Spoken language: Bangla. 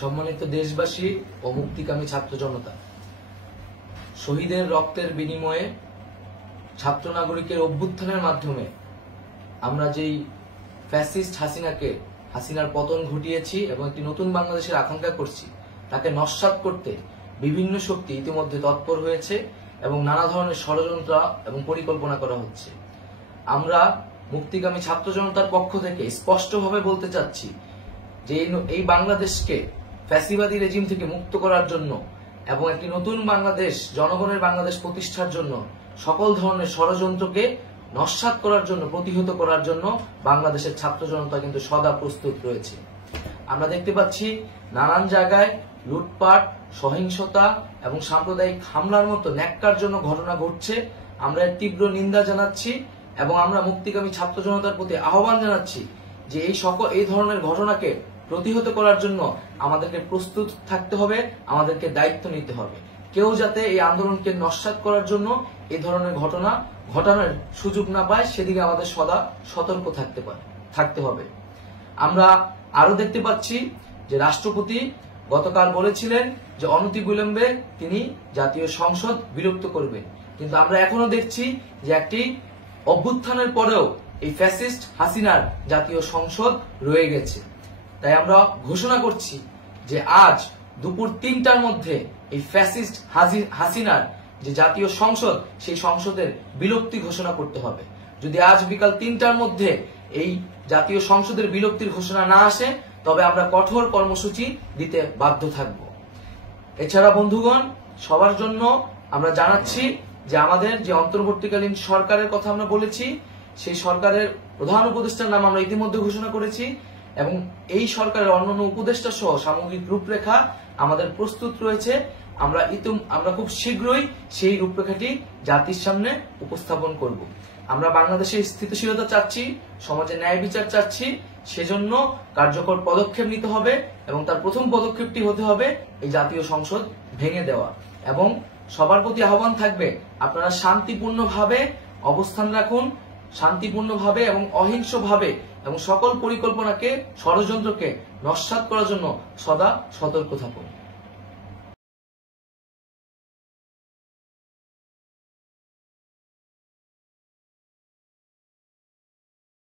সম্মানিত দেশবাসী ও মুক্তিকামী ছাত্র জনতা, শহীদের রক্তের বিনিময়ে ছাত্র নাগরিকের অভ্যুত্থানের মাধ্যমে আমরা যেই ফ্যাসিস্ট হাসিনার পতন ঘটিয়েছি এবং একটি নতুন বাংলাদেশের আকাঙ্ক্ষা করছি, তাকে নস্যাৎ করতে বিভিন্ন শক্তি ইতিমধ্যে তৎপর হয়েছে এবং নানা ধরনের ষড়যন্ত্র এবং পরিকল্পনা করা হচ্ছে। আমরা মুক্তিকামী ছাত্র জনতার পক্ষ থেকে স্পষ্টভাবে বলতে চাচ্ছি যে এই বাংলাদেশকে ফ্যাসিবাদী রেজিম থেকে মুক্ত করার জন্য এবং একটি নতুন বাংলাদেশ, জনগণের বাংলাদেশ প্রতিষ্ঠার জন্য সকল ধরনের ষড়যন্ত্রকে নস্যাৎ করার জন্য, প্রতিহত করার জন্য বাংলাদেশের ছাত্র জনতা কিন্তু সদা প্রস্তুত রয়েছে। আমরা দেখতে পাচ্ছি নানান জায়গায় লুটপাট, সহিংসতা এবং সাম্প্রদায়িক হামলার মতো ন্যাক্কারজনক ঘটনা ঘটছে। আমরা এর তীব্র নিন্দা জানাচ্ছি এবং আমরা মুক্তিকামী ছাত্র জনতার প্রতি আহ্বান জানাচ্ছি যে এই ধরনের ঘটনাকে প্রতিহত করার জন্য আমাদেরকে প্রস্তুত থাকতে হবে, আমাদেরকে দায়িত্ব নিতে হবে। কেউ যাতে এই আন্দোলনকে নস্যাৎ করার জন্য এই ধরনের ঘটনা ঘটানোর সুযোগ না পায়, সেদিকে আমাদের সদা সতর্ক থাকতে হবে। আমরা আরো দেখতে পাচ্ছি যে রাষ্ট্রপতি গতকাল বলেছিলেন যে অনতিবিলম্বে তিনি জাতীয় সংসদ বিলুপ্ত করবেন, কিন্তু আমরা এখনো দেখছি যে একটি অভ্যুত্থানের পরেও এই ফ্যাসিস্ট হাসিনার জাতীয় সংসদ রয়ে গেছে। তাই আমরা ঘোষণা করছি যে আজ দুপুর ৩টার মধ্যে এই ফ্যাসিস্ট হাসিনার যে জাতীয় সংসদ, সেই সংসদের বিলুপ্তি ঘোষণা করতে হবে। যদি আজ বিকাল ৩টার মধ্যে এই জাতীয় সংসদের বিলুপ্তির ঘোষণা না আসে, তবে আমরা কঠোর কর্মসূচি দিতে বাধ্য থাকব। এছাড়া বন্ধুগণ, সবার জন্য আমরা জানাচ্ছি যে আমাদের যে অন্তর্বর্তীকালীন সরকারের কথা আমরা বলেছি, সেই সরকারের প্রধান উপদেষ্টার নাম আমরা ইতিমধ্যে ঘোষণা করেছি এবং এই সরকারের অন্যান্য উপদেষ্টা সহ সামগ্রিক রূপরেখা আমাদের প্রস্তুত রয়েছে। আমরা খুব শীঘ্রই সেই রূপরেখাটি জাতির সামনে উপস্থাপন করব। আমরা বাংলাদেশে স্থিতিশীলতা চাচ্ছি, সমাজে ন্যায় বিচার চাচ্ছি, সেজন্য কার্যকর পদক্ষেপ নিতে হবে এবং তার প্রথম পদক্ষেপটি হতে হবে এই জাতীয় সংসদ ভেঙে দেওয়া। এবং সবার প্রতি আহ্বান থাকবে, আপনারা শান্তিপূর্ণভাবে অবস্থান রাখুন, শান্তিপূর্ণভাবে এবং অহিংসভাবে এবং সকল পরিকল্পনাকে, ষড়যন্ত্রকে নস্যাৎ করার জন্য সদা সতর্ক থাকুন।